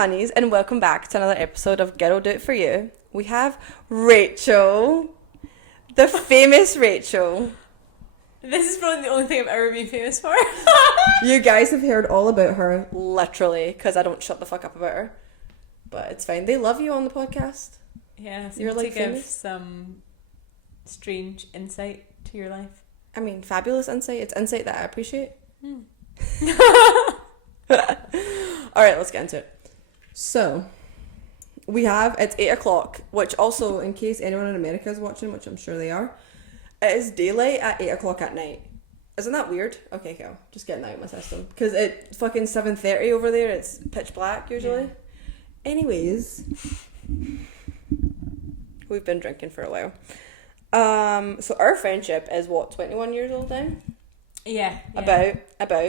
honeys, and welcome back to another episode of Girl Do It For You. We have Rachael, the famous Rachael. This is probably the only thing I've ever been famous for. You guys have heard all about her, literally, because I don't shut the fuck up about her. But it's fine. They love you on the podcast. Yeah, so You're like to give famous? some strange insight to your life. I mean, fabulous insight. It's insight that I appreciate. Alright, let's get into it. So, it's 8 o'clock, which also, in case anyone in America is watching, which I'm sure they are, it is daylight at 8 o'clock at night. Isn't that weird? Okay, cool. Just getting that out of my system. Because it's fucking 7:30 over there, it's pitch black usually. Yeah. Anyways, we've been drinking for a while. So our friendship is what, 21 years old now? Yeah. About.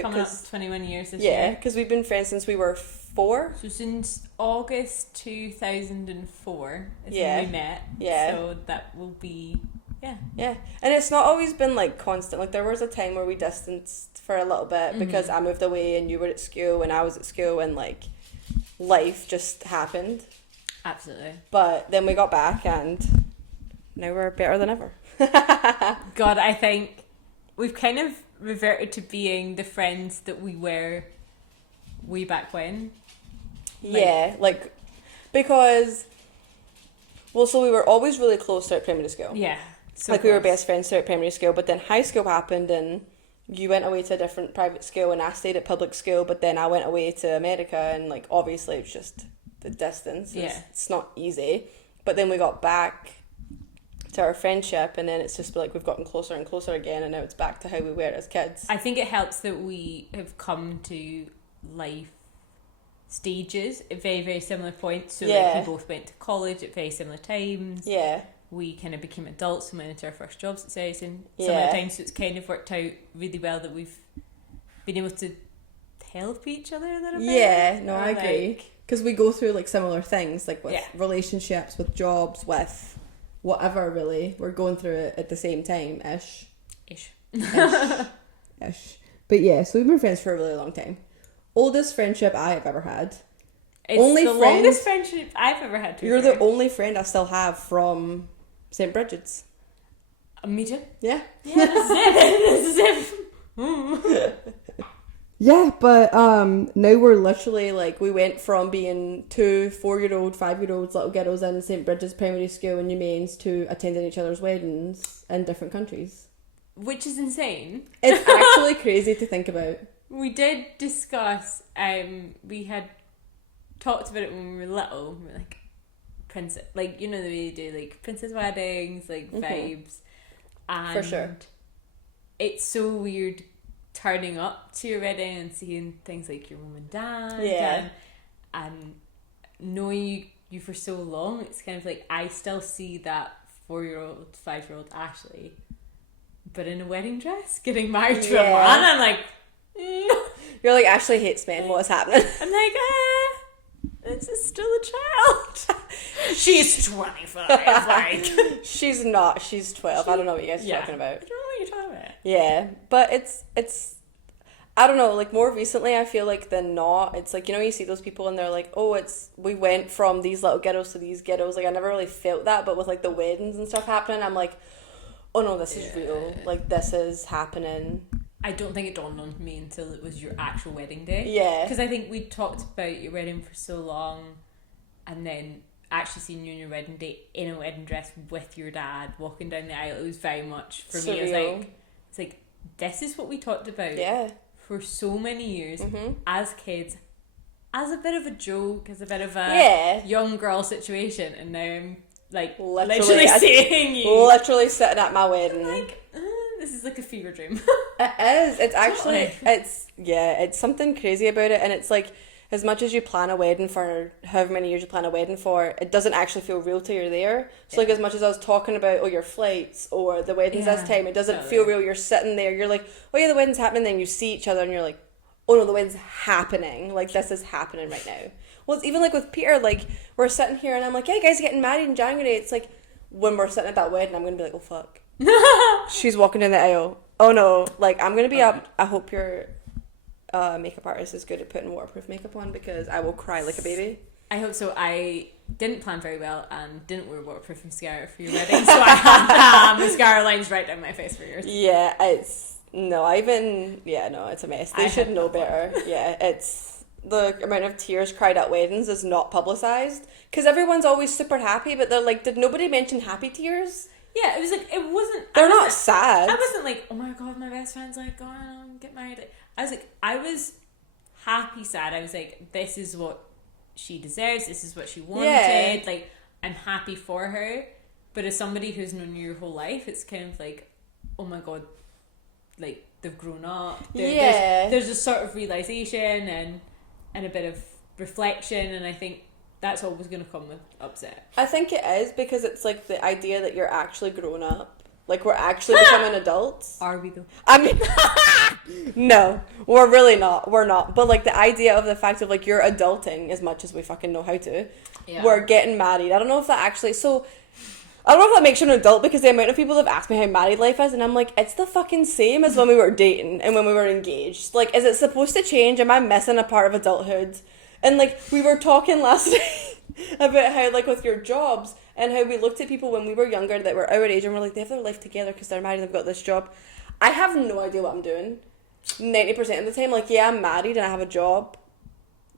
Coming up 21 years this year. Yeah, because we've been friends since we were 4. So since August 2004 is Yeah. when we met. Yeah. So that will be, yeah. Yeah, and it's not always been like constant. Like there was a time where we distanced for a little bit because I moved away and you were at school and I was at school and like life just happened. Absolutely. But then we got back and now we're better than ever. God, I think we've kind of reverted to being the friends that we were way back when. Because, well, so we were always really close throughout primary school. Yeah. So we were best friends throughout primary school, but then high school happened and you went away to a different private school and I stayed at public school, but then I went away to America and like obviously it's just the distance. It's not easy. But then we got back to our friendship and then it's just like we've gotten closer and closer again and now it's back to how we were as kids. I think it helps that we have come to life stages at very, very similar points. So like we both went to college at very similar times. Yeah. We kind of became adults and went into our first jobs at very similar times. So it's kind of worked out really well that we've been able to help each other a little bit. Yeah, no, I agree. Because we go through like similar things, like with relationships, with jobs, with whatever really. We're going through it at the same time, ish. But yeah, so we've been friends for a really long time. Oldest friendship I have ever had. It's longest friendship I've ever had. You're the only friend I still have from St. Bridget's. Me too. Yeah. Yeah, this is it. Yeah, but now we're literally like, we went from being 2 4-year-old, 5-year-olds little girls in St. Bridget's primary school in New Mains to attending each other's weddings in different countries. Which is insane. It's actually crazy to think about. We did discuss, we had talked about it when we were little. We were like, princess, like, you know the way you do like princess weddings, like vibes. And for sure. It's so weird turning up to your wedding and seeing things like your mum and dad. Yeah. And knowing you for so long, it's kind of like I still see that 4-year-old, 5-year-old Ashley, but in a wedding dress, getting married to a man. I'm like, no. You're like, Ashley hates men. What is happening? I'm like, this is still a child. She's 25. Like, she's not. She's 12. I don't know what you guys are talking about. I don't know what you're talking about. Yeah, but it's. I don't know. Like more recently, I feel like than not. It's like, you know, you see those people and they're like, oh, we went from these little ghettos to these ghettos. Like I never really felt that, but with like the weddings and stuff happening, I'm like, oh no, this is real. Like this is happening. I don't think it dawned on me until it was your actual wedding day. Yeah. Because I think we talked about your wedding for so long and then actually seeing you on your wedding day in a wedding dress with your dad walking down the aisle, it was very much, for me, it's like, this is what we talked about for so many years as kids, as a bit of a joke, as a bit of a young girl situation, and now I'm like literally seeing you. Literally sitting at my wedding. Like, this is like a fever dream. It is. It's actually, it's something crazy about it. And it's like, as much as you plan a wedding for however many years you plan a wedding for, it doesn't actually feel real till you're there. So like as much as I was talking about, your flights or the wedding's this time, it doesn't feel real. You're sitting there, you're like, oh yeah, the wedding's happening. Then you see each other and you're like, oh no, the wedding's happening. Like this is happening right now. Well, it's even like with Peter, like we're sitting here and I'm like, yeah, you guys are getting married in January. It's like when we're sitting at that wedding, I'm going to be like, oh fuck. She's walking down the aisle. Oh no, like I'm going to be up. I hope you're makeup artist is good at putting waterproof makeup on, because I will cry like a baby. I hope so. I didn't plan very well and didn't wear waterproof mascara for your wedding, so I had mascara lines right down my face for yours. Yeah, it's a mess. They should know better. Yeah, it's the amount of tears cried at weddings is not publicised, because everyone's always super happy, but they're like, did nobody mention happy tears? Yeah, it was like, it wasn't... They're not sad. I wasn't like, oh my god, my best friend's like going on, get married. I was like, I was happy sad. I was like, this is what she deserves, this is what she wanted. Yeah. Like, I'm happy for her. But as somebody who's known you your whole life, it's kind of like, oh my god, like, they've grown up. There's a sort of realisation and a bit of reflection, and I think that's always going to come with upset. I think it is, because it's like the idea that you're actually grown up. Like, we're actually becoming adults. Are we though? I mean, no, we're really not. We're not. But like the idea of the fact of like you're adulting as much as we fucking know how to. Yeah. We're getting married. I don't know if that actually... So, I don't know if that makes you an adult, because the amount of people have asked me how married life is, and I'm like, it's the fucking same as when we were dating and when we were engaged. Like, is it supposed to change? Am I missing a part of adulthood? And like, we were talking last night about how, like, with your jobs, and how we looked at people when we were younger that were our age, and we're like, they have their life together because they're married and they've got this job. I have no idea what I'm doing 90% of the time. Like, yeah, I'm married and I have a job.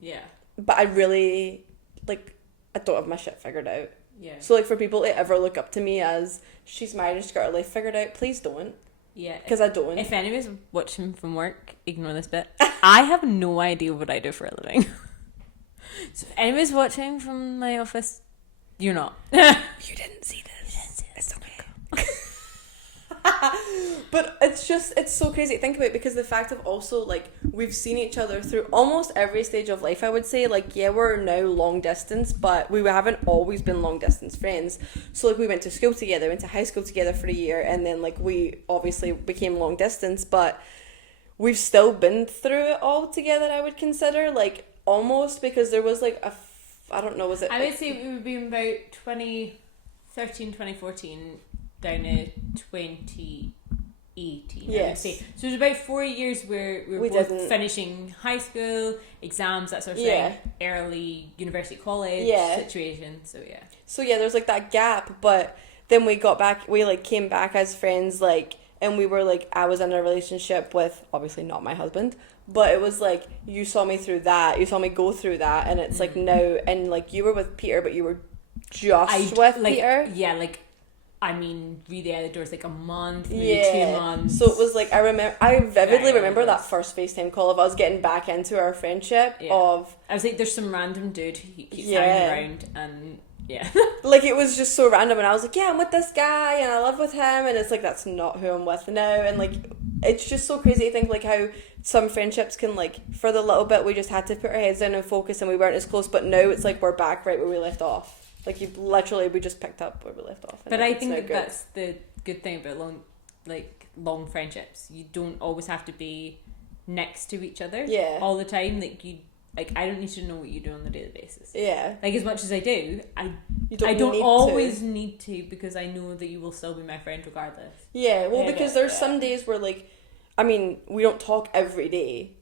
Yeah. But I really, like, I don't have my shit figured out. Yeah. So, like, for people to ever look up to me as, she's married and she's got her life figured out, please don't. Yeah. Because I don't. If anyone's watching from work, ignore this bit. I have no idea what I do for a living. So if anyone's watching from my office, you're not. You didn't see this. It's okay. But it's so crazy to think about, because the fact of also, like, we've seen each other through almost every stage of life, I would say. Like, yeah, we're now long distance, but we haven't always been long distance friends. So, like, we went to school together, went to high school together for a year, and then, like, we obviously became long distance, but we've still been through it all together, I would consider. Like, almost, because there was, like, I don't know, was it... I would say we would be about 2013, 2014... down to 2018. Yeah. I would say. So it was about 4 years where we were both finishing high school, exams, that sort of thing, early university, college situation. So yeah, there's like that gap, but then we came back as friends, like, and we were like, I was in a relationship with, obviously not my husband, but it was like, you saw me through that, you saw me go through that, and it's like now, and like you were with Peter, but you were just with Peter. Yeah, like, I mean, really out the doors like a month, maybe 2 months. So it was like, I vividly remember that first FaceTime call of us getting back into our friendship. I was like, there's some random dude who keeps hanging around, and like, it was just so random, and I was like, yeah, I'm with this guy and I live with him, and it's like, that's not who I'm with now. And like, it's just so crazy to think like how some friendships can, like, for the little bit we just had to put our heads down and focus and we weren't as close, but now it's like we're back right where we left off. Like, we just picked up where we left off. But I think that's the good thing about long friendships. You don't always have to be next to each other all the time. Like, I don't need to know what you do on a daily basis. Yeah. Like, as much as I do, I don't always need to, because I know that you will still be my friend regardless. Yeah, well, because there's some days where, like, I mean, we don't talk every day.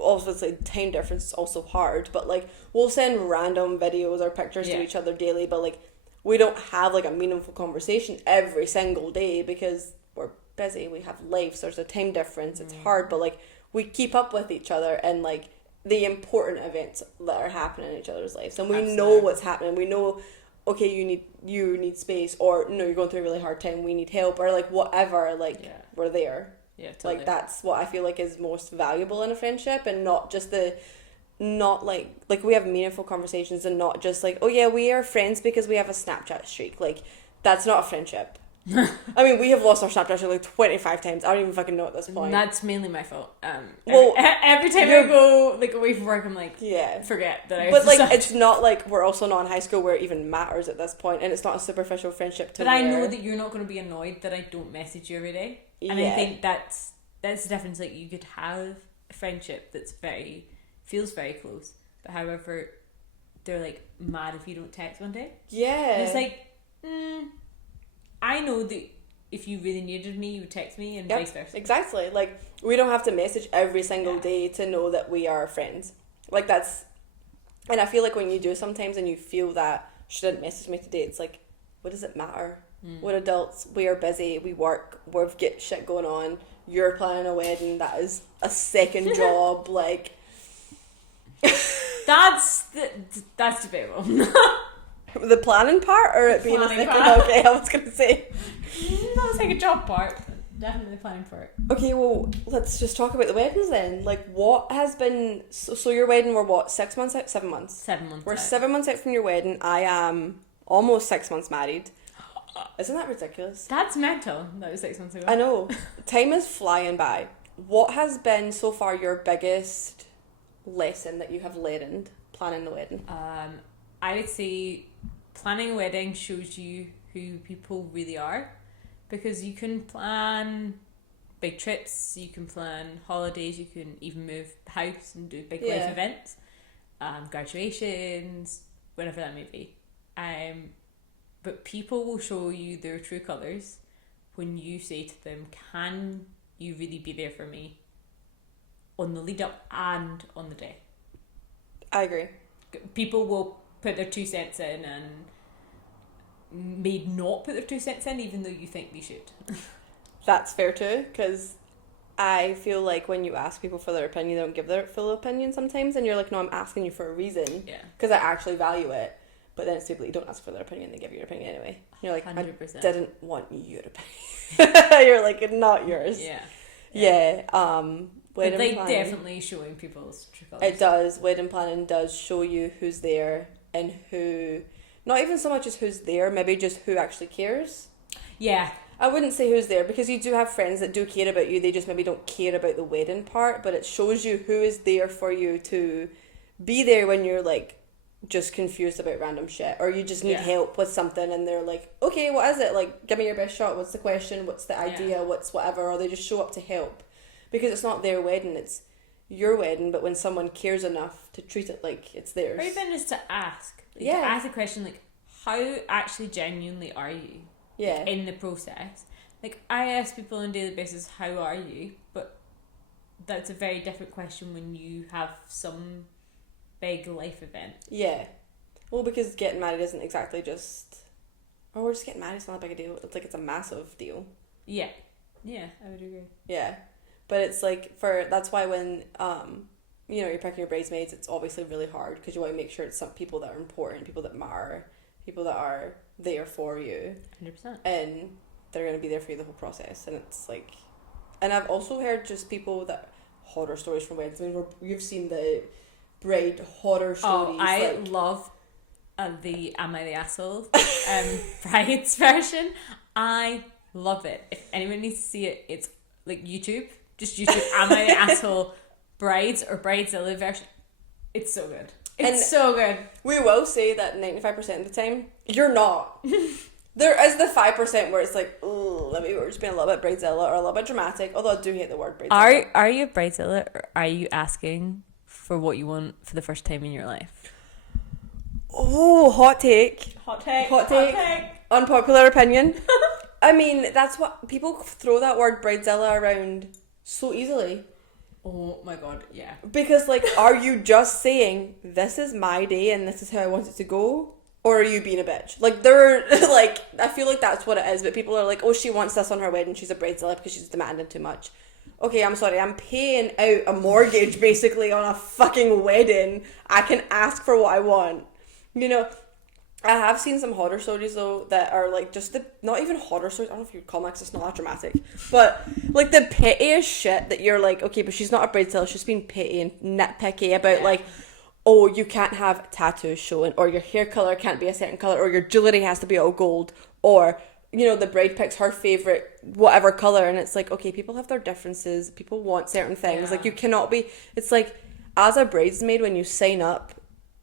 Obviously time difference is also hard, but like, we'll send random videos or pictures to each other daily, but like, we don't have like a meaningful conversation every single day because we're busy, we have lives, there's a time difference, it's hard, but like, we keep up with each other and like the important events that are happening in each other's lives, and we know what's happening. We know, okay, you need space, or no, you're going through a really hard time, we need help, or like whatever, like we're there. Yeah, totally. Like, that's what I feel like is most valuable in a friendship, and not just like we have meaningful conversations, and not just like, oh yeah, we are friends because we have a Snapchat streak. Like, that's not a friendship. I mean, we have lost our Snapchat streak like 25 times. I don't even fucking know at this point. That's mainly my fault. Every time I go like away from work, I'm like, forget that I. But like, it's not like we're also not in high school where it even matters at this point, and it's not a superficial friendship. But I know that you're not going to be annoyed that I don't message you every day. And I think that's the difference. Like, you could have a friendship that's feels very close, but however, they're like mad if you don't text one day. Yeah. And it's like, I know that if you really needed me, you would text me, and vice versa. Exactly. Like, we don't have to message every single day to know that we are friends. Like, that's... And I feel like when you do sometimes and you feel that she didn't message me today, it's like, what does it matter? We're adults, we are busy, we work, we've got shit going on, you're planning a wedding, that is a second job, like... That's debatable. The planning part, or it being a second part? Okay, I was going to say. That was like a job part, but definitely the planning part. Okay, well, let's just talk about the weddings then. Like, what has been... So your wedding, we're what, 6 months out? 7 months? 7 months We're out. 7 months out from your wedding. I am almost 6 months married. Isn't that ridiculous? That's mental. That was 6 months ago. I know. Time is flying by. What has been so far your biggest lesson that you have learned planning the wedding? I would say planning a wedding shows you who people really are, because you can plan big trips, you can plan holidays, you can even move house and do big life events, graduations, whatever that may be. But people will show you their true colours when you say to them, can you really be there for me on the lead up and on the day? I agree. People will put their 2 cents in and may not put their 2 cents in even though you think they should. That's fair too, because I feel like when you ask people for their opinion, they don't give their full opinion sometimes, and you're like, no, I'm asking you for a reason, because I actually value it. But then it's people that you don't ask for their opinion, they give your opinion anyway. You're like, 100%. I didn't want your opinion. You're like, not yours. Yeah. Wedding like planning, definitely showing people's true colours. It does. Wedding planning does show you who's there and who, not even so much as who's there, maybe just who actually cares. Yeah. I wouldn't say who's there, because you do have friends that do care about you, they just maybe don't care about the wedding part, but it shows you who is there for you to be there when you're like just confused about random shit, or you just need help with something and they're like, okay, what is it? Like, give me your best shot. What's the question? What's the idea? What's whatever? Or they just show up to help, because it's not their wedding, it's your wedding, but when someone cares enough to treat it like it's theirs. Or even just to ask. To ask a question like, how actually genuinely are you? In the process. Like, I ask people on a daily basis, how are you? But that's a very different question when you have some big life event. Yeah. Well, because getting married isn't exactly just... Oh, we're just getting married, it's not a big deal. It's like, it's a massive deal. Yeah. Yeah, I would agree. Yeah. But it's like, that's why when, you're picking your bridesmaids, it's obviously really hard, because you want to make sure it's some people that are important, people that matter, people that are there for you. 100%. And they're going to be there for you the whole process. And it's like... And I've also heard just people that... Horror stories from weddings. I mean, you've seen the bride horror stories. Oh, I love the Am I the Asshole brides version. I love it. If anyone needs to see it, it's like YouTube. Just YouTube Am I the Asshole brides or Bridezilla version. It's so good. It's so good. We will say that 95% of the time, you're not. There is the 5% where it's like, oh, maybe we're just being a little bit Bridezilla or a little bit dramatic, although I do hate the word Bridezilla. Are you Bridezilla, or are you asking for what you want for the first time in your life? Oh, hot take. Hot take. Unpopular opinion. I mean, that's what... People throw that word Bridezilla around so easily. Oh my god, yeah. Because, like, are you just saying, this is my day and this is how I want it to go? Or are you being a bitch? Like, they're, like, I feel like that's what it is, but people are like, oh, she wants this on her wedding, she's a bridezilla because she's demanding too much. Okay, I'm sorry, I'm paying out a mortgage, basically, on a fucking wedding. I can ask for what I want. You know, I have seen some horror stories, though, that are, like, just not even horror stories, I don't know if you'd call them, because it's not that dramatic, but, like, the pettiest shit that you're like, okay, but she's not a bridezilla, she's being petty and nitpicky about, like, oh, you can't have tattoos showing, or your hair colour can't be a certain colour, or your jewellery has to be all gold, or, the bride picks her favourite whatever colour, and it's like, okay, people have their differences, people want certain things, like, you cannot be, it's like, as a bridesmaid, when you sign up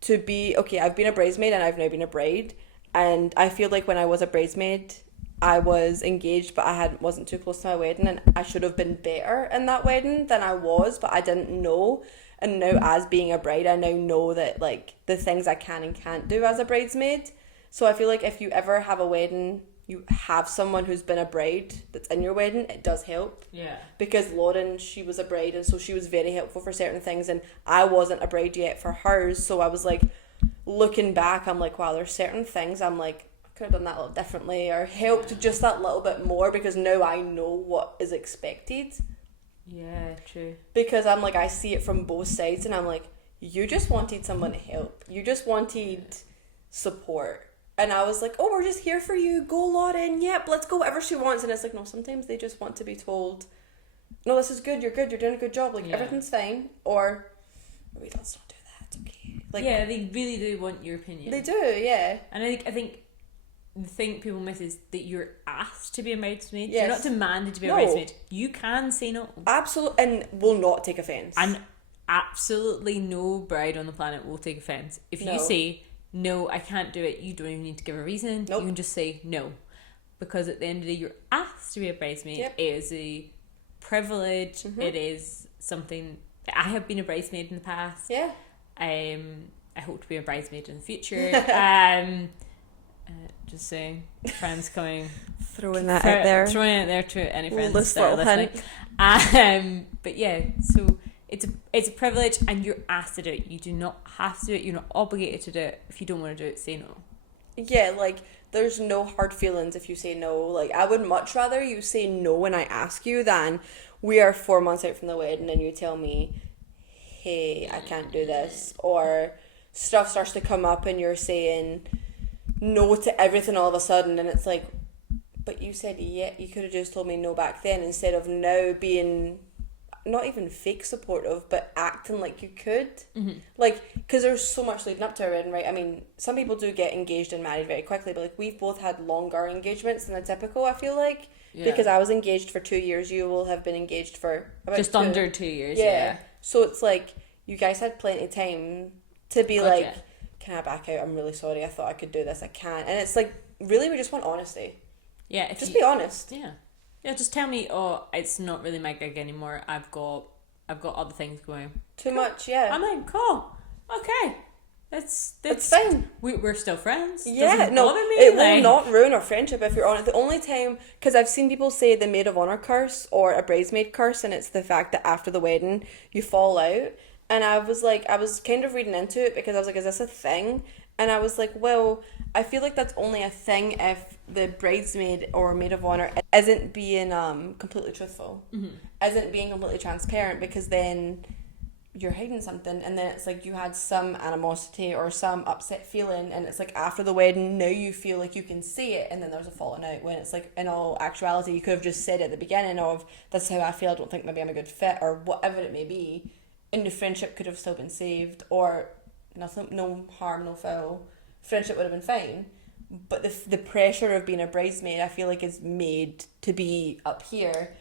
to be, okay, I've been a bridesmaid and I've now been a bride, and I feel like when I was a bridesmaid, I was engaged, but I wasn't too close to my wedding, and I should have been better in that wedding than I was, but I didn't know. And now, as being a bride, I now know that, like, the things I can and can't do as a bridesmaid. So I feel like if you ever have a wedding you have someone who's been a bride that's in your wedding, it does help. Yeah. Because Lauren, she was a bride, and so she was very helpful for certain things, and I wasn't a bride yet for hers, so I was like, looking back, I'm like, wow, there's certain things I'm like, I could have done that a little differently, or helped just that little bit more, because now I know what is expected. Yeah, true. Because I'm like, I see it from both sides, and I'm like, you just wanted someone to help. You just wanted support. And I was like, oh, we're just here for you. Go, Lauren. Yep, let's go whatever she wants. And it's like, no, sometimes they just want to be told, no, this is good. You're doing a good job. Like, everything's fine. Or, wait, let's not do that. It's okay. Like, yeah, they really do want your opinion. They do, yeah. And I think the thing people miss is that you're asked to be a bridesmaid. Yes. You're not demanded to be a bridesmaid. You can say no. Absolutely. And will not take offence. And absolutely no bride on the planet will take offence. If you say, no, I can't do it, you don't even need to give a reason. Nope. You can just say no. Because at the end of the day, you're asked to be a bridesmaid. Yep. It is a privilege. Mm-hmm. It is something... I have been a bridesmaid in the past. Yeah. I hope to be a bridesmaid in the future. Just saying, friends coming... Throwing that out there. Throwing it there to any friends this that are little listening. But yeah, so... It's a privilege, and you're asked to do it. You do not have to do it. You're not obligated to do it. If you don't want to do it, say no. Yeah, like, there's no hard feelings if you say no. Like, I would much rather you say no when I ask you than we are 4 months out from the wedding and you tell me, hey, I can't do this. Or stuff starts to come up and you're saying no to everything all of a sudden, and it's like, but you said yeah, you could have just told me no back then, instead of now being... not even fake supportive, but acting like you could. Mm-hmm. Like, because there's so much leading up to a wedding, right? I mean, some people do get engaged and married very quickly, but like, we've both had longer engagements than a typical, I feel like. Yeah. Because I was engaged for 2 years, you will have been engaged for about just under 2 years. Yeah. So it's like, you guys had plenty of time to be like, can I back out? I'm really sorry, I thought I could do this, I can't. And it's like, really, we just want honesty. Yeah. Just be honest. Yeah. Yeah, just tell me, oh, it's not really my gig anymore. I've got other things going. Too much, yeah. I'm like, cool. Okay. That's fine. We're still friends. Yeah, Doesn't no, bother me. it will not ruin our friendship if you're on it. The only time, because I've seen people say the maid of honour curse or a bridesmaid curse, and it's the fact that after the wedding you fall out. And I was like, I was kind of reading into it because I was like, is this a thing? And I was like, well, I feel like that's only a thing if the bridesmaid or maid of honour isn't being completely truthful, isn't being completely transparent, because then you're hiding something, and then it's like you had some animosity or some upset feeling, and it's like after the wedding now you feel like you can say it, and then there's a falling out, when it's like in all actuality you could have just said at the beginning of, this is how I feel, I don't think maybe I'm a good fit, or whatever it may be, and the friendship could have still been saved, or nothing, no harm, no foul, friendship would have been fine. But the pressure of being a bridesmaid, I feel like, is made to be up here,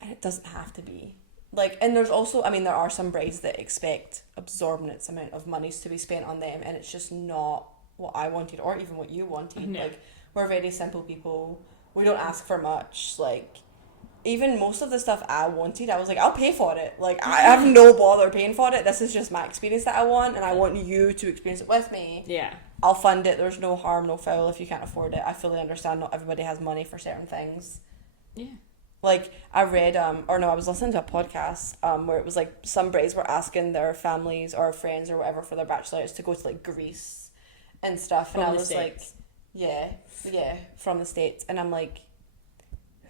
and it doesn't have to be. Like, and there's also, I mean, there are some brides that expect absorbent amount of monies to be spent on them, and it's just not what I wanted, or even what you wanted. No. Like, we're very simple people. We don't ask for much. Like, even most of the stuff I wanted, I was like, I'll pay for it. Like, I have no bother paying for it. This is just my experience that I want, and I want you to experience it with me. Yeah. I'll fund it. There's no harm, no foul if you can't afford it. I fully understand not everybody has money for certain things. Yeah. Like, I read, I was listening to a podcast where it was like some brides were asking their families or friends or whatever for their bachelorettes to go to like Greece and stuff. And I was like, yeah, from the States. And I'm like,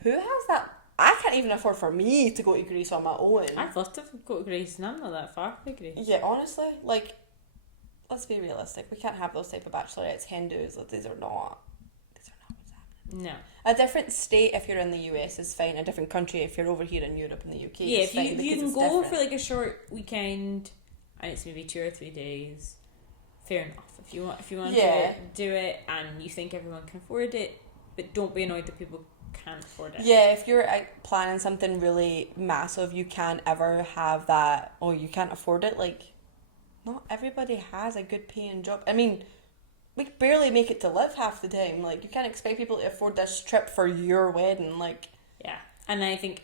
who has that? I can't even afford for me to go to Greece on my own. I'd love to go to Greece, and I'm not that far from Greece. Yeah, honestly, like, let's be realistic. We can't have those type of bachelorettes, Hindus. Like, these are not what's happening. No. A different state if you're in the US is fine. A different country if you're over here in Europe and the UK yeah, is fine. Yeah, if you can go different. For like a short weekend, and it's maybe 2 or 3 days, fair enough. If you want to do it, and you think everyone can afford it, but don't be annoyed that people can't afford it. Yeah, if you're planning something really massive, you can't ever have that, oh, you can't afford it. Like, not everybody has a good paying job. I mean, we barely make it to live half the time. Like, you can't expect people to afford this trip for your wedding. Like, yeah. And I think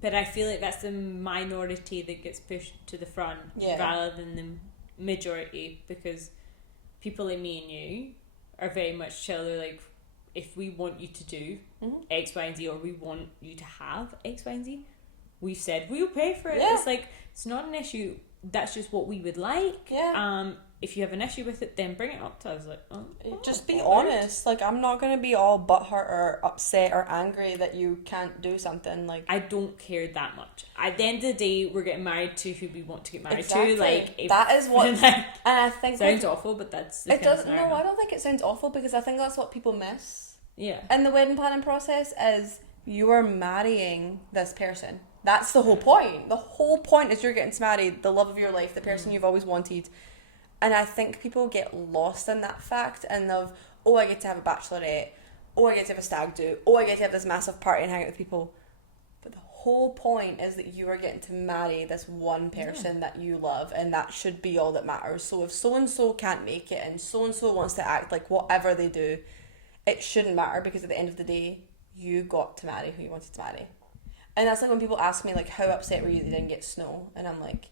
but I feel like that's the minority that gets pushed to the front rather than the majority, because people like me and you are very much chill. They're like, if we want you to do X, Y, and Z, or we want you to have X, Y, and Z, we've said we'll pay for it. Yeah. It's like, it's not an issue. That's just what we would like. Yeah. If you have an issue with it, then bring it up to us. Like, just be honest. Like, I'm not gonna be all butthurt or upset or angry that you can't do something. Like, I don't care that much. At the end of the day, we're getting married to who we want to get married exactly. to. Like, if, that is what. like, and I think sounds awful, but that's the it does. No, I don't think it sounds awful, because I think that's what people miss. Yeah. In the wedding planning process is you are marrying this person. That's the whole point. The whole point is you're getting married, the love of your life, the person you've always wanted. And I think people get lost in that fact and of, oh, I get to have a bachelorette, oh, I get to have a stag do, oh, I get to have this massive party and hang out with people. But the whole point is that you are getting to marry this one person that you love, and that should be all that matters. So if so-and-so can't make it and so-and-so wants to act like whatever they do, it shouldn't matter, because at the end of the day, you got to marry who you wanted to marry. And that's like when people ask me, like, how upset were you they didn't get snow? And I'm like,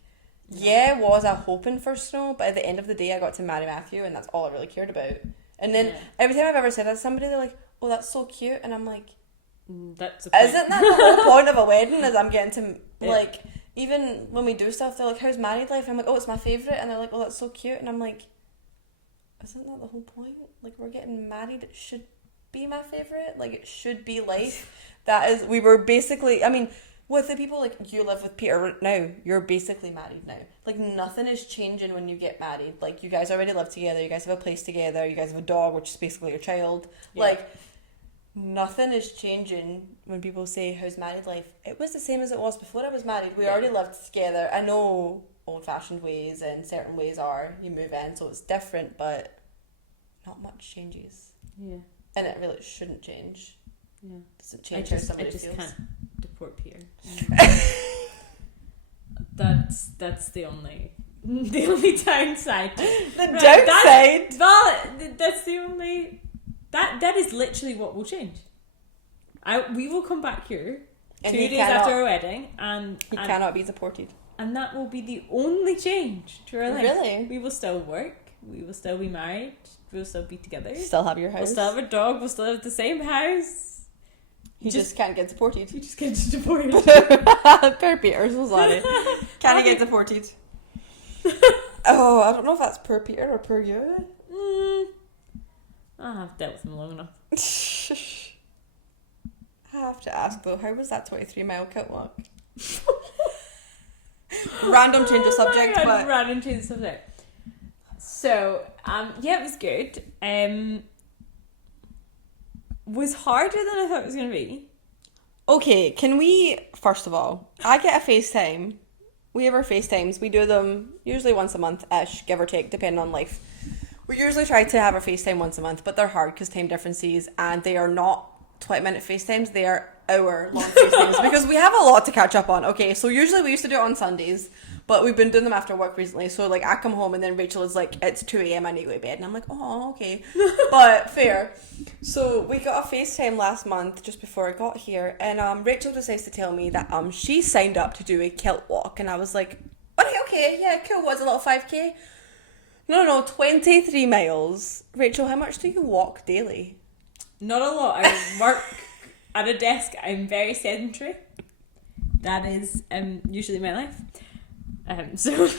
yeah, was I hoping for snow? But at the end of the day, I got to marry Matthew, and that's all I really cared about. And then every time I've ever said that to somebody, they're like, oh, that's so cute. And I'm like, that's isn't that the whole point of a wedding, is I'm getting to, like, even when we do stuff, they're like, how's married life? And I'm like, oh, it's my favourite. And they're like, oh, that's so cute. And I'm like, isn't that the whole point? Like, we're getting married, it should be my favourite. Like, it should be life. That is, we were basically, I mean, with the people, like, you live with Peter now, you're basically married now. Like, nothing is changing when you get married. Like, you guys already live together, you guys have a place together, you guys have a dog, which is basically your child. Yeah. Like, nothing is changing when people say, how's married life? It was the same as it was before I was married. We already lived together. I know old-fashioned ways and certain ways are, you move in, so it's different, but not much changes. Yeah. And it really shouldn't change. Yeah. Doesn't change how somebody feels. I just can't deport Peter. That's the only downside. The downside. That's the only that is literally what will change. We will come back here and 2 days after our wedding, and he cannot be deported. And that will be the only change to our life. Really? We will still work. We will still be married. We will still be together. Still have your house. We'll still have a dog. We'll still have the same house. He just can't get deported. He just gets deported. Per Peter, so sorry. Can he get deported? Oh, I don't know if that's per Peter or per you. I've dealt with him long enough. I have to ask though, how was that 23-mile kilt walk? Random change of subject, but random change of subject. So, yeah, it was good. Was harder than I thought it was going to be. Okay, can we, first of all, I get a FaceTime. We have our FaceTimes. We do them usually once a month-ish, give or take, depending on life. We usually try to have our FaceTime once a month, but they're hard because time differences, and they are not 20-minute FaceTimes, they are hour-long FaceTimes because we have a lot to catch up on. Okay, so usually we used to do it on Sundays, but we've been doing them after work recently. So, like, I come home and then Rachel is like, it's 2 a.m, I need to go to bed. And I'm like, oh, okay. But fair. So we got a FaceTime last month just before I got here, and Rachel decides to tell me that she signed up to do a kilt walk. And I was like, okay, yeah, cool. What's a little 5k? No, 23 miles. Rachel, how much do you walk daily? Not a lot. I work at a desk. I'm very sedentary. That is usually my life. So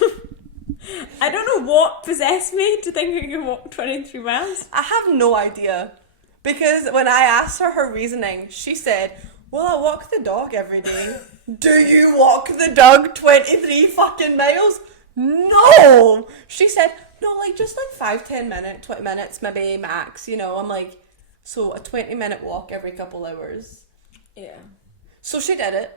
I don't know what possessed me to think I could walk 23 miles. I have no idea. Because when I asked her reasoning, she said, well, I walk the dog every day. Do you walk the dog 23 fucking miles? No! She said, no, like, just like 5-10 minutes, 20 minutes, maybe max, you know. I'm like, so a 20-minute walk every couple hours. Yeah. So she did it.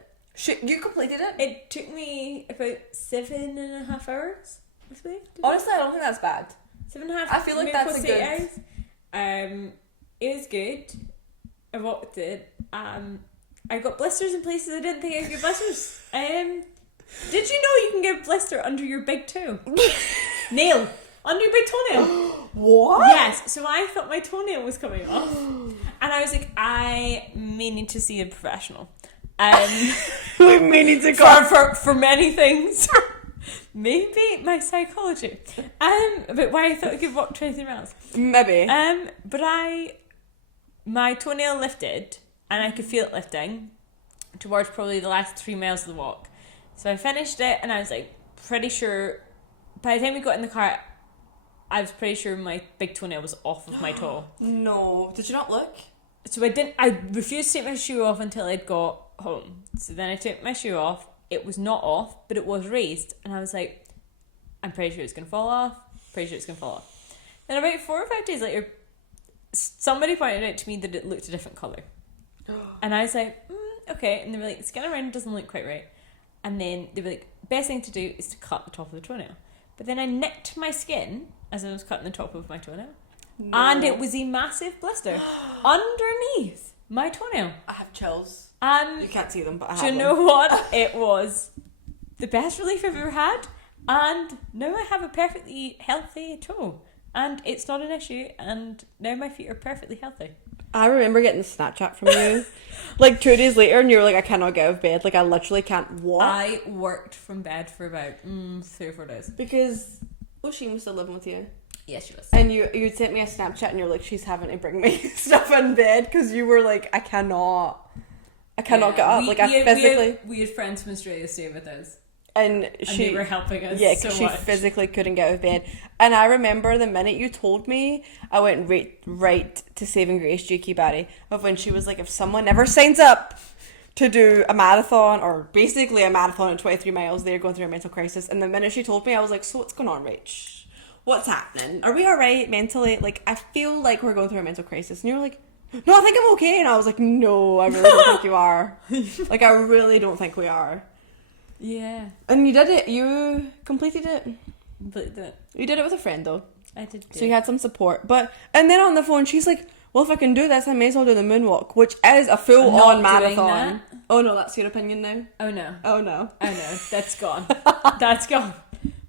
You completed it? It took me about 7.5 hours, I believe. Honestly, I don't think that's bad. 7.5. I feel like that's a good... hours. It was good. I walked it. I got blisters in places I didn't think I could get blisters. Did you know you can get a blister under your big toe? Nail. Under your big toenail. What? Yes. So I thought my toenail was coming off. And I was like, I may need to see a professional. We may need to go for many things. Maybe my psychology. But why I thought I could walk 23 miles. Maybe. But I my toenail lifted, and I could feel it lifting towards probably the last 3 miles of the walk. So I finished it, and I was like pretty sure. By the time we got in the car, I was pretty sure my big toenail was off of my toe. No, did you not look? So I refused to take my shoe off until I'd got home. So then I took my shoe off. It was not off, but it was raised, and I was like, I'm pretty sure it's gonna fall off. Pretty sure it's gonna fall off. Then about 4 or 5 days later, somebody pointed out to me that it looked a different colour. And I was like, okay. And they were like, skin around doesn't look quite right. And then they were like, best thing to do is to cut the top of the toenail. But then I nicked my skin as I was cutting the top of my toenail. No. And it was a massive blister underneath my toenail. I have chills. And you can't see them, but I have do you know what? It was the best relief I've ever had. And now I have a perfectly healthy toe. And it's not an issue. And now my feet are perfectly healthy. I remember getting a Snapchat from you like 2 days later, and you were like, I cannot get out of bed. Like, I literally can't walk. I worked from bed for about 3 or 4 days. Because Oisin was still living with you. Yes, she was. And you sent me a Snapchat, and you're like, she's having to bring me stuff in bed because you were like, I cannot get up. We had friends from Australia stay with us. And they were helping us. Yeah, because she physically couldn't get out of bed. And I remember the minute you told me, I went right to Saving Grace, Juki Barry, of when she was like, if someone ever signs up to do a marathon, or basically a marathon at 23 miles, they're going through a mental crisis. And the minute she told me, I was like, so what's going on, Rach? What's happening? Are we alright mentally? Like, I feel like we're going through a mental crisis. And you were like, no, I think I'm okay. And I was like, no, I really don't think you are. Like, I really don't think we are. Yeah. And you did it. You completed it. Completed it. You did it with a friend, though. I did. So you had some support. And then on the phone, she's like, well, if I can do this, I may as well do the moonwalk, which is a full-on marathon. Oh, no, that's your opinion now? Oh, no. Oh, no. Oh, no. That's gone. That's gone.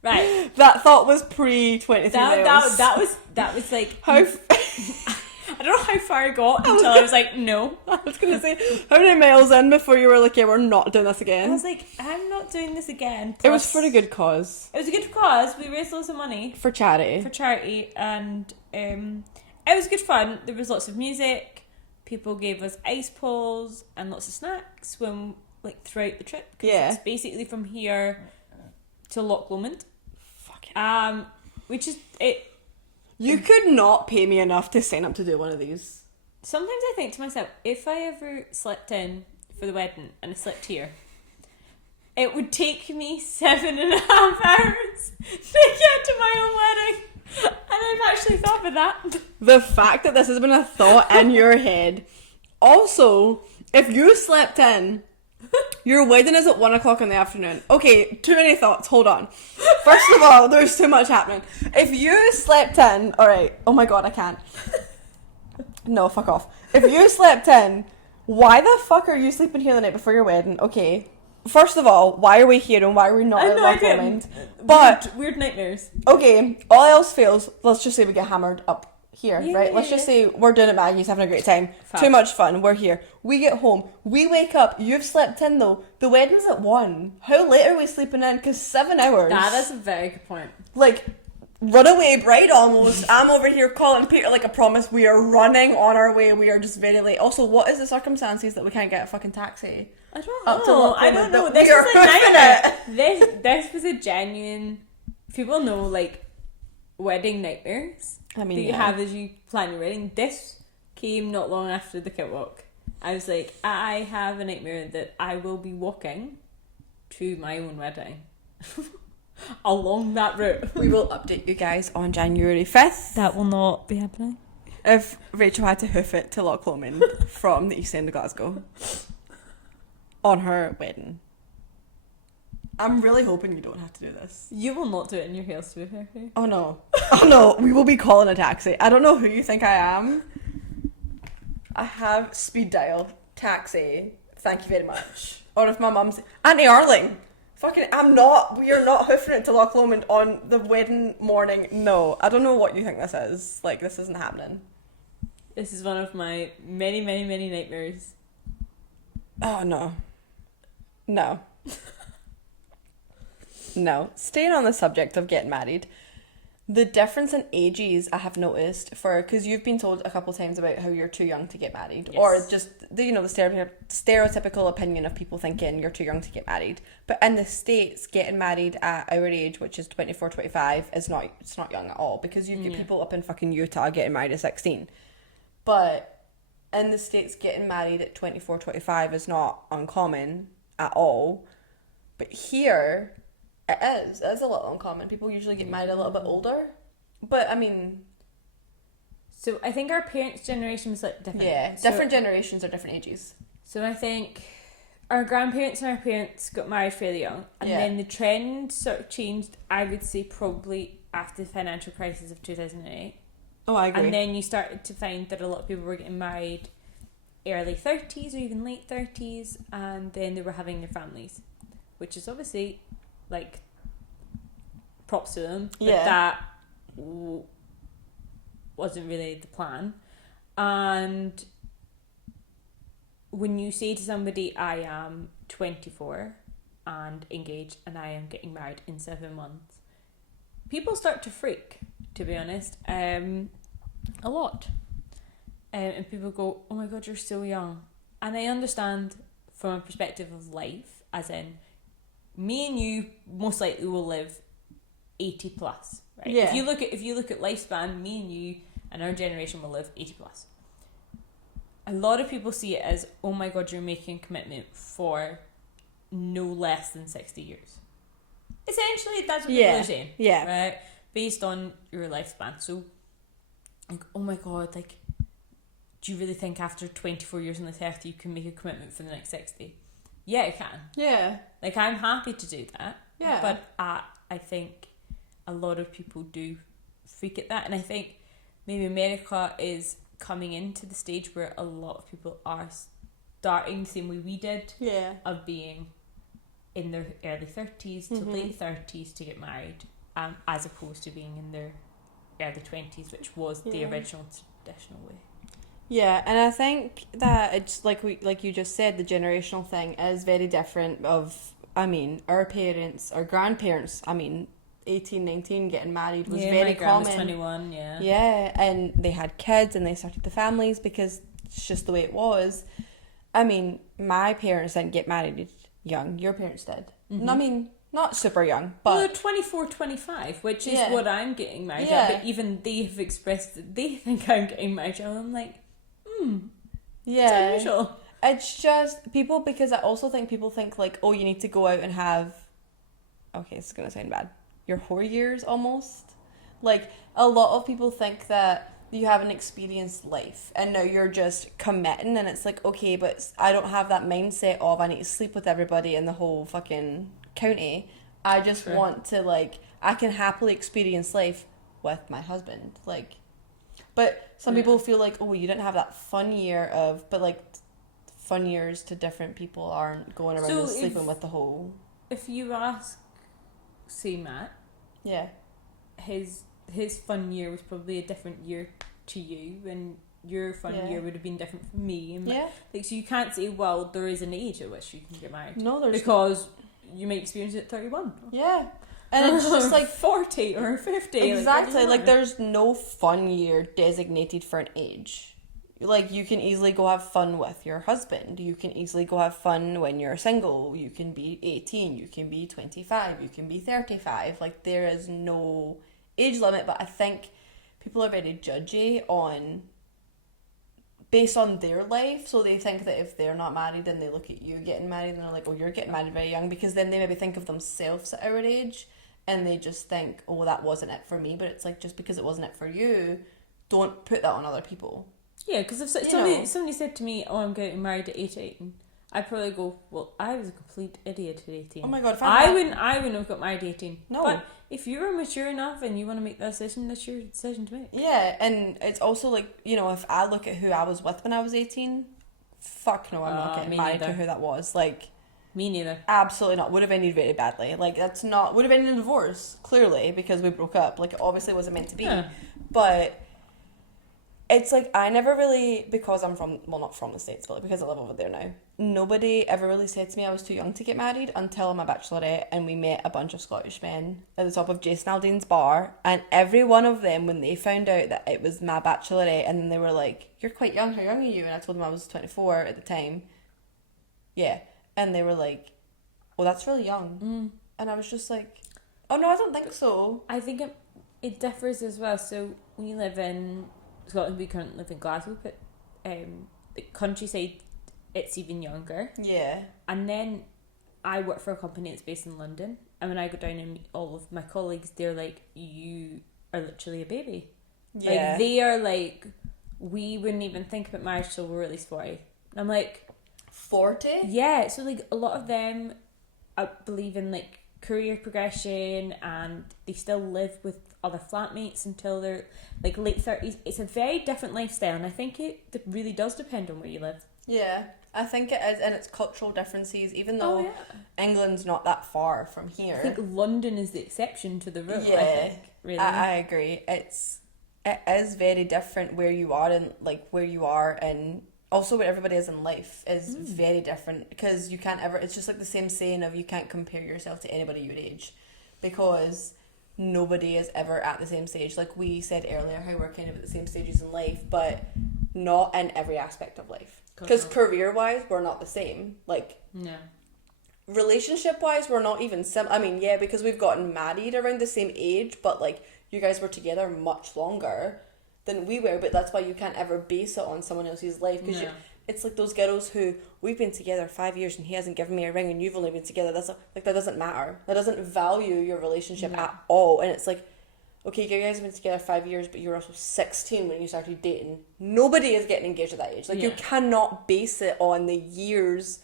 Right. That thought was pre-23 miles. That was like... How... I don't know how far I got until I was like, no. I was going to say, how many miles in before you were like, yeah, we're not doing this again? I was like, I'm not doing this again. Plus, it was for a good cause. It was a good cause. We raised lots of money. For charity. And it was good fun. There was lots of music. People gave us ice poles and lots of snacks throughout the trip. Yeah. It's basically from here to Loch Lomond. Fucking which is... it. You could not pay me enough to sign up to do one of these. Sometimes I think to myself, if I ever slept in for the wedding and I slept here, it would take me 7.5 hours to get to my own wedding. And I've actually thought of that. The fact that this has been a thought in your head. Also, if you slept in, your wedding is at 1 o'clock in the afternoon. Okay, too many thoughts. Hold on. First of all, there's too much happening. If you slept in... Alright. Oh my god, I can't. No, fuck off. If you slept in, why the fuck are you sleeping here the night before your wedding? Okay. First of all, why are we here and why are we not at Loch Lomond? But... Weird nightmares. Okay, all else fails, let's just say we get hammered up here, yeah, right? Let's just say we're doing it, Maggie's having a great time. Fab. Too much fun, we're here. We get home, we wake up, you've slept in though. The wedding's at 1. How late are we sleeping in? Because 7 hours. That is a very good point. Like, runaway bride almost. I'm over here calling Peter like a promise. We are running on our way. We are just very late. Also, what is the circumstances that we can't get a fucking taxi? I don't know. I don't know. This is a nightmare. This was a genuine... People know, like, wedding nightmares. I mean, that you have as you plan your wedding. This came not long after the catwalk. I was like, I have a nightmare that I will be walking to my own wedding along that route. We will update you guys on January 5th. That will not be happening. If Rachel had to hoof it to Loch Lomond from the east end of Glasgow on her wedding. I'm really hoping you don't have to do this. You will not do it in your heels, to be fair. Oh no. Oh no, we will be calling a taxi. I don't know who you think I am. I have speed dial, taxi, thank you very much. Or if my mum's... Auntie Arling! Fucking, we are not hoofing it to Loch Lomond on the wedding morning. No, I don't know what you think this is. Like, this isn't happening. This is one of my many, many, many nightmares. Oh no. No. No. Staying on the subject of getting married, The difference in ages I have noticed because you've been told a couple of times about how you're too young to get married, Yes. or just the stereotypical opinion of people thinking you're too young to get married. But in the States, getting married at our age, which is 24, 25, it's not young at all, because you get people up in fucking Utah getting married at 16. But in the States, getting married at 24, 25 is not uncommon at all. But here, it is a little uncommon. People usually get married a little bit older. But, I mean... So, I think our parents' generation was like different. Yeah, different generations are different ages. So, I think our grandparents and our parents got married fairly young. And then the trend sort of changed, I would say, probably after the financial crisis of 2008. Oh, I agree. And then you started to find that a lot of people were getting married early 30s or even late 30s. And then they were having their families. Which is obviously... like, props to them, but that wasn't really the plan. And when you say to somebody, I am 24 and engaged and I am getting married in 7 months, people start to freak, to be honest, a lot. And people go, oh my god, you're so young. And I understand from a perspective of life, as in, me and you most likely will live 80 plus, right? Yeah. If you look at lifespan, me and you and our generation will live 80 plus. A lot of people see it as, oh my god, you're making a commitment for no less than 60 years. Essentially, that's what people are saying. Yeah. Right? Based on your lifespan. So, like, oh my god, like, do you really think after 24 years on this earth you can make a commitment for the next 60? Yeah, I can. Yeah. Like, I'm happy to do that. Yeah. But I think a lot of people do freak at that. And I think maybe America is coming into the stage where a lot of people are starting the same way we did. Yeah. Of being in their early 30s to late 30s to get married. As opposed to being in their early 20s, which was the original traditional way. Yeah, and I think that it's like you just said, the generational thing is very different our parents, our grandparents, 18, 19 getting married was very common. Was 21, yeah. Yeah, and they had kids and they started the families because it's just the way it was. My parents didn't get married young. Your parents did. Mm-hmm. Not super young, but... Well, they're 24, 25, which is what I'm getting married at, but even they have expressed that they think I'm getting married at, and I'm like... Yeah. It's unusual. It's just people, because I also think people think like, oh, you need to go out and have, okay, it's going to sound bad, your whore years almost. Like, a lot of people think that you haven't experienced life and now you're just committing, and it's like, okay, but I don't have that mindset of I need to sleep with everybody in the whole fucking county. I just want to, like, I can happily experience life with my husband. Like, but some people feel like, oh, you didn't have that fun year of, but like fun years to different people aren't going around and sleeping with the whole. If you ask, say, Matt, his fun year was probably a different year to you, and your fun year would have been different for me. And like, so you can't say, well, there is an age at which you can get married. No, there's because you may experience it at 31. Yeah. And it's just like 40 or 50. Exactly. Like, there's no fun year designated for an age. Like, you can easily go have fun with your husband. You can easily go have fun when you're single. You can be 18. You can be 25. You can be 35. Like, there is no age limit. But I think people are very judgy based on their life. So they think that if they're not married and they look at you getting married and they're like, oh, you're getting married very young. Because then they maybe think of themselves at our age. And they just think, oh, that wasn't it for me. But it's like, just because it wasn't it for you, don't put that on other people. Yeah, because if somebody said to me, oh, I'm getting married at 18, I'd probably go, well, I was a complete idiot at 18. Oh my god, I wouldn't have got married at 18. No. But if you're mature enough and you want to make that decision, that's your decision to make. Yeah, and it's also like, if I look at who I was with when I was 18, fuck no, I'm not getting married to who that was. Like... Me neither. Absolutely not. Would have ended very badly. Like, that's not... Would have ended in a divorce, clearly, because we broke up. Like, it obviously wasn't meant to be. Yeah. But It's like, I never really, because I'm from, well, not from the States, but like, because I live over there now, nobody ever really said to me I was too young to get married until my bachelorette, and we met a bunch of Scottish men at the top of Jason Aldean's bar, and every one of them, when they found out that it was my bachelorette, and then they were like, you're quite young, how young are you? And I told them I was 24 at the time. Yeah. And they were like, oh, that's really young. And I was just like, oh no, I don't think so. I think it differs as well. So we live in Scotland, we currently live in Glasgow, but the countryside, it's even younger. Yeah. And then I work for a company that's based in London, and when I go down and meet all of my colleagues, they're like, you are literally a baby. Yeah. Like, they are like, we wouldn't even think about marriage till we're at least 40. And I'm like... 40? Yeah, so like a lot of them believe in like career progression, and they still live with other flatmates until they're like late 30s. It's a very different lifestyle, and I think it really does depend on where you live. Yeah, I think it is, and it's cultural differences, even though England's not that far from here. I think London is the exception to the rule. Yeah, I think, really. I agree. It is very different where you are, and like where you are, and also where everybody is in life is very different, because you can't ever, it's just like the same saying of you can't compare yourself to anybody your age, because nobody is ever at the same stage. Like we said earlier, how we're kind of at the same stages in life, but not in every aspect of life. Because career-wise, we're not the same. Like, no. Relationship-wise, we're not even I mean, yeah, because we've gotten married around the same age, but like, you guys were together much longer than we were, but that's why you can't ever base it on someone else's life, because it's like those girls who, we've been together 5 years and he hasn't given me a ring and you've only been together, that's like, that doesn't matter. That doesn't value your relationship at all. And it's like, okay, you guys have been together 5 years, but you were also 16 when you started dating. Nobody is getting engaged at that age. Like, you cannot base it on the years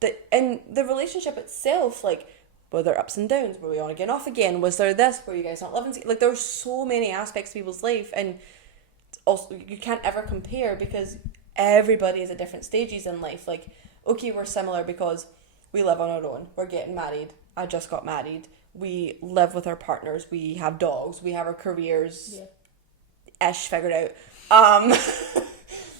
that, in the relationship itself, like, were there ups and downs? Were we on again, off again? Was there this? Were you guys not living together? Like, there's so many aspects to people's life, and also, you can't ever compare, because everybody is at different stages in life. Like, okay, we're similar because we live on our own. We're getting married. I just got married. We live with our partners. We have dogs. We have our careers ish figured out.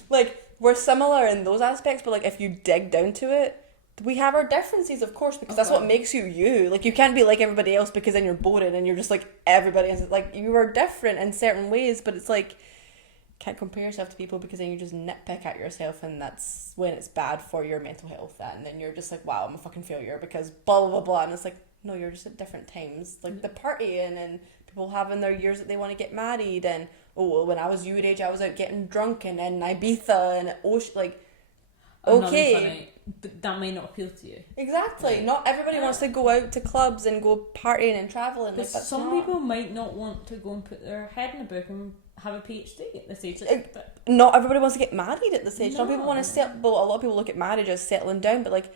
Like, we're similar in those aspects, but like, if you dig down to it, we have our differences, of course, because that's what makes you you. Like, you can't be like everybody else, because then you're boring and you're just like everybody else. Like, you are different in certain ways, but it's like, can't compare yourself to people, because then you just nitpick at yourself, and that's when it's bad for your mental health. And then you're just like, wow, I'm a fucking failure because blah blah blah blah. And it's like, no, you're just at different times, like the partying and people having their years that they want to get married, and oh, well, when I was your age I was out getting drunk and in Ibiza and like, okay, but that may not appeal to you. Exactly. Not everybody wants to go out to clubs and go partying and traveling. But like, some people might not want to go and put their head in a book and have a PhD at this age. Not everybody wants to get married at this age. Some people want to settle. Well, a lot of people look at marriage as settling down, but like,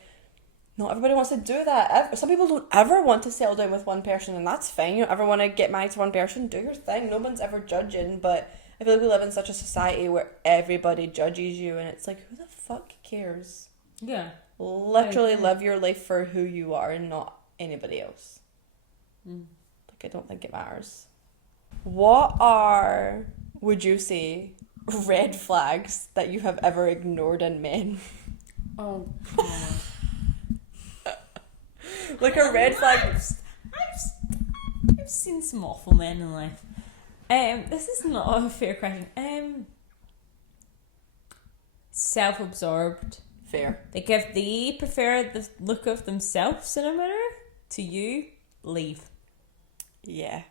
not everybody wants to do that. Some people don't ever want to settle down with one person, and that's fine. You don't ever want to get married to one person, do your thing. No one's ever judging, but I feel like we live in such a society where everybody judges you, and it's like, who the fuck cares? Yeah. Literally live your life for who you are and not anybody else. Like, I don't think it matters. What are, would you say, red flags that you have ever ignored in men? Oh, God. Like a red flag. I've seen some awful men in life. This is not a fair question. Self-absorbed. Fair. Like, if they prefer the look of themselves in a mirror to you, leave. Yeah.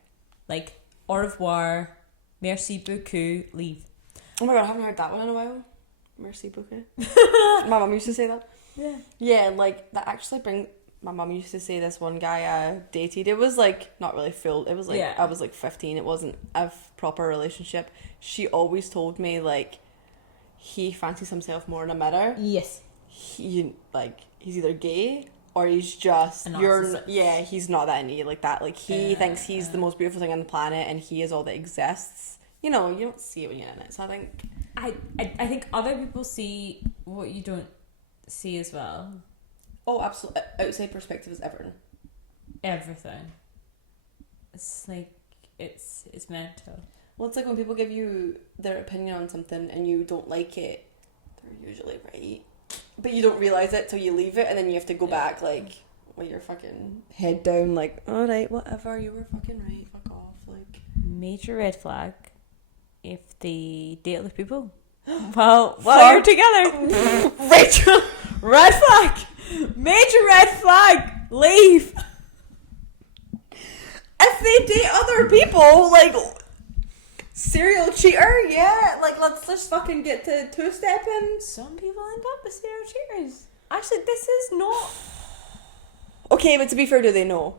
Like, au revoir, merci beaucoup, leave. Oh my god, I haven't heard that one in a while. Merci beaucoup. My mum used to say that. Yeah. Yeah, like, that actually brings... My mum used to say this one guy I dated. It was like, not really full. It was like, I was like 15. It wasn't a proper relationship. She always told me, like, he fancies himself more in a mirror. Yes. He's either gay or he's just he's not that into you like that. Like, he thinks he's the most beautiful thing on the planet, and he is all that exists. You know, you don't see it when you're in it. So I think I think other people see what you don't see as well. Oh, absolutely. Outside perspective is everything. Everything. It's like, it's mental. Well, it's like when people give you their opinion on something and you don't like it, they're usually right. But you don't realise it till you leave it, and then you have to go back, like, with your fucking head down, like, alright, whatever, you were fucking right, fuck off, like. Major red flag if they date other people. Well, while you're together. Rachel! Red flag! Major red flag! Leave! If they date other people, like, serial cheater, yeah, like, let's just fucking get to two-stepping. Some people end up with serial cheaters. Actually, this is not... Okay, but to be fair, do they know?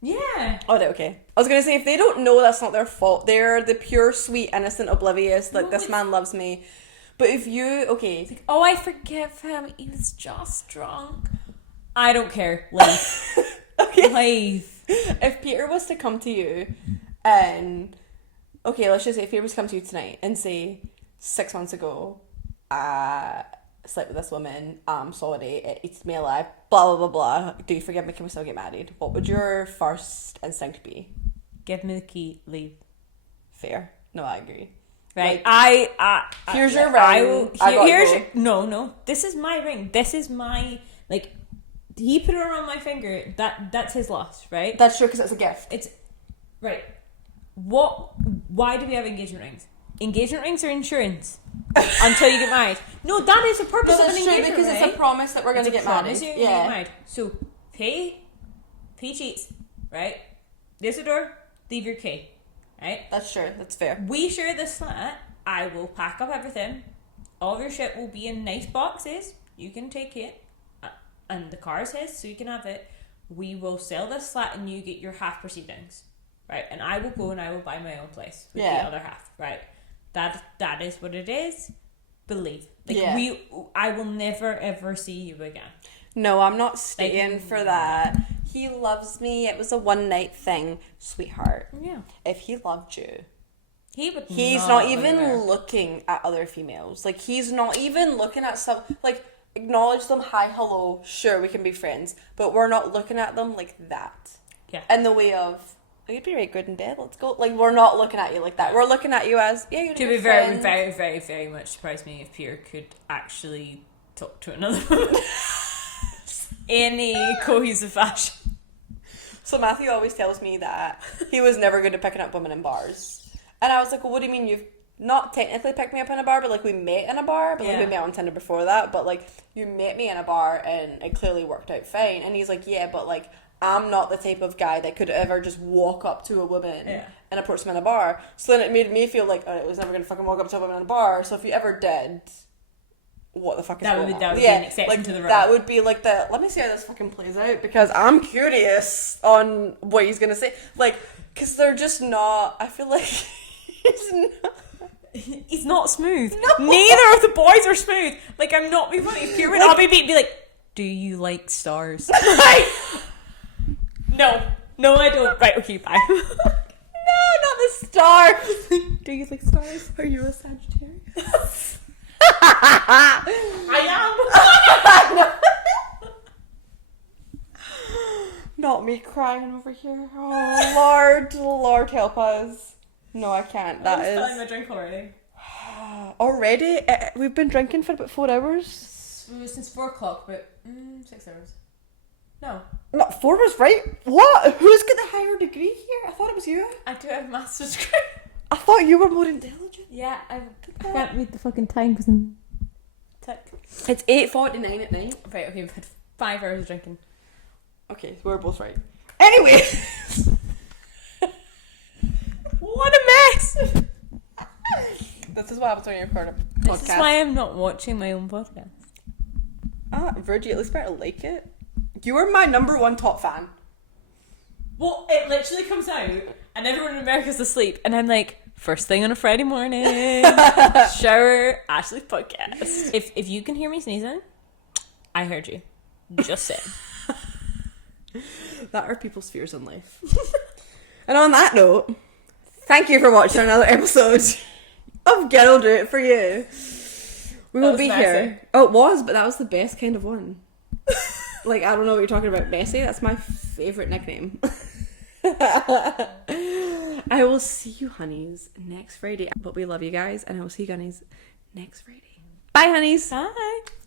Yeah. Oh, okay. I was going to say, if they don't know, that's not their fault. They're the pure, sweet, innocent, oblivious, like, this man loves me. But if you... Okay. Like, oh, I forgive him. He was just drunk. I don't care. Leave. Okay. Leave. If Peter was to come to you and... Okay, let's just say if Peter was to come to you tonight and say, 6 months ago, I slept with this woman, I'm sorry, it eats me alive, blah, blah, blah, blah. Do you forgive me? Can we still get married? What would your first instinct be? Give me the key. Leave. Fair. No, I agree. Right. Like, here's your ring. Here's your... No. This is my ring. This is my... Like, he put it on my finger. That's his loss, right? That's true, because it's a gift. It's... Right. Why do we have engagement rings? Engagement rings are insurance until you get married. No, that is the purpose of an engagement ring. Because it's a promise that we're going to get married. Get married. So, pay cheats, right? There's the door, leave your key, right? That's true, that's fair. We share this flat. I will pack up everything. All of your shit will be in nice boxes. You can take it. And the car is his, so you can have it. We will sell this flat and you get your half proceedings. Right, and I will go and I will buy my own place with the other half. Right, that is what it is. Believe, like I will never ever see you again. No, I'm not staying for that. He loves me. It was a one night thing, sweetheart. Yeah. If he loved you, he would. He's not even looking at other females. Like he's not even looking at some. Like acknowledge them. Hi, hello. Sure, we can be friends, but we're not looking at them like that. Yeah. In the way of. You'd be right good in bed, let's go. Like, we're not looking at you like that. We're looking at you as, you're to be very, very, very, very much surprised me if Pierre could actually talk to another woman. Any cohesive fashion. So Matthew always tells me that he was never good at picking up women in bars. And I was like, well, what do you mean you've not technically picked me up in a bar, but like we met in a bar, but like we met on Tinder before that, but like you met me in a bar and it clearly worked out fine. And he's like, yeah, but like I'm not the type of guy that could ever just walk up to a woman and approach them in a bar. So then it made me feel like I was never going to fucking walk up to a woman in a bar. So if you ever did, what the fuck is going on? That would be an exception to the rule. That would be like let me see how this fucking plays out because I'm curious on what he's going to say. Like, because they're just not, I feel like he's not smooth. No. Neither of the boys are smooth. Like, I'm not being funny. If you're with Abby, be like, do you like stars? No, I don't. Right, okay, bye. No, not the stars. Do you like stars? Are you a Sagittarius? I am. Not me crying over here. Oh, Lord help us. No, I can't. That is... I'm spilling my drink already. Already? We've been drinking for about 4 hours? Since 4 o'clock, but 6 hours. No. Not 4 was right. What? Who's got the higher degree here? I thought it was you. I do have a master's degree. I thought you were more intelligent. Yeah, I can't read the fucking time because I'm tick. It's 8:49 at night. Right, okay, we've had 5 hours of drinking. Okay, so we're both right. Anyway. What a mess! This is what happens when you record a podcast. This is why I'm not watching my own podcast. Virgie, at least better like it. You are my #1 top fan. Well, it literally comes out and everyone in America's asleep and I'm like, first thing on a Friday morning, shower, Ashley's podcast. If you can hear me sneezing, I heard you. Just saying. That are people's fears in life. And on that note, thank you for watching another episode of Girl Do It For You. We will be here. Oh, it was, but that was the best kind of one. Like, I don't know what you're talking about. Messy? That's my favourite nickname. I will see you, honeys, next Friday. But we love you guys, and I will see you, honeys, next Friday. Bye, honeys. Bye.